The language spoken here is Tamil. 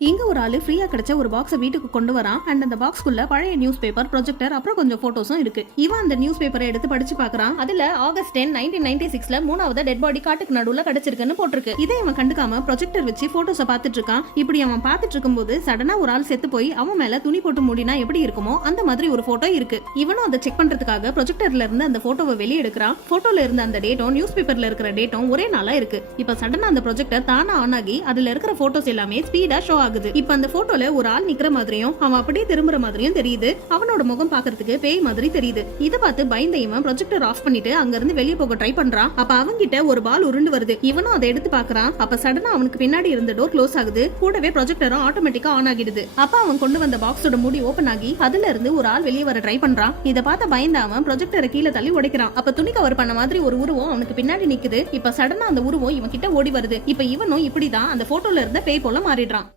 இங்க ஒரு ஆளு ஃப்ரீயா கிடைச்ச ஒரு பாக்ஸை வீட்டுக்கு கொண்டு வரான். அண்ட் அந்த பாக்ஸ்க்குள்ள பழைய நியூஸ் பேப்பர், ப்ரொஜெக்டர், அப்புறம் கொஞ்சம் போட்டோஸும் இருக்கு. இவன் அந்த நியூஸ் பேப்பரை எடுத்து படிச்சு பாக்குறான். அதுல ஆகஸ்ட் 10, 1996ல 3வது டெட் பாடி காட்டுக்கு நடுவுல கிடைச்சிருக்குன்னு போட்டிருக்கு. இதை அவன் கண்டுக்காம ப்ரொஜெக்டர் வச்சு போட்டோஸை பார்த்துட்டு இருக்கான். இப்படி அவன் பார்த்துட்டு இருக்கும்போது சடனா ஒரு ஆள் செத்து போய் அவன் மேல துணி போட்டு மூடினா எப்படி இருக்குமோ அந்த மாதிரி ஒரு போட்டோ இருக்கு. இவனும் அதை செக் பண்றதுக்காக ப்ரொஜெக்டர்ல இருந்து அந்த போட்டோவை வெளியே எடுக்கிறான். போட்டோல இருந்த அந்த டேட்டும் நியூஸ் பேப்பர்ல இருக்கிற டேட்டும் ஒரே நாளா இருக்கு. இப்ப சடனா அந்த ப்ரொஜெக்டர் தானா ஆன் ஆகி அதுல இருக்கிற போட்டோஸ் எல்லாமே ஸ்பீடா ஷோ ஆகுது. இப்ப அந்த போட்டோல ஒரு ஆள் நிக்கிற மாதிரியும் அவன் அப்படியே திரும்புற மாதிரியும் தெரியுது. அவனோட முகம் பாக்குறதுக்கு பேய் மாதிரி தெரியுது. இத பார்த்து பயந்த இவன் ப்ரொஜெக்டர் ஆஃப் பண்ணிட்டு அங்க இருந்து வெளியே போக ட்ரை பண்றான். அப்ப அவங்கிட்ட ஒரு பால் உருண்டு வருது. இவனும் அதை எடுத்து பாக்குறான். அப்ப சடனா அவனுக்கு பின்னாடி இருந்த டோர் க்ளோஸ் ஆகுது. கூடவே ப்ரொஜெக்டரும் ஆட்டோமேட்டிக்கா ஆன் ஆகிடுது. அப்ப அவன் கொண்டு வந்த பாக்ஸோட மூடி ஓபன் ஆகி அதுல இருந்து ஒரு ஆள் வெளியே வர ட்ரை பண்றான். இத பார்த்த பயந்த அவன் ப்ரொஜெக்டரை கீழே தள்ளி உடைக்கிறான். அப்ப துணி கவர் பண்ண மாதிரி ஒரு உருவம் அவனுக்கு பின்னாடி நிக்குது. இப்ப சடனா அந்த உருவம் இவன் கிட்ட ஓடி வருது. இப்ப இவனும் இப்படிதான் அந்த போட்டோல இருந்த பேய் போல மாறிடுறான்.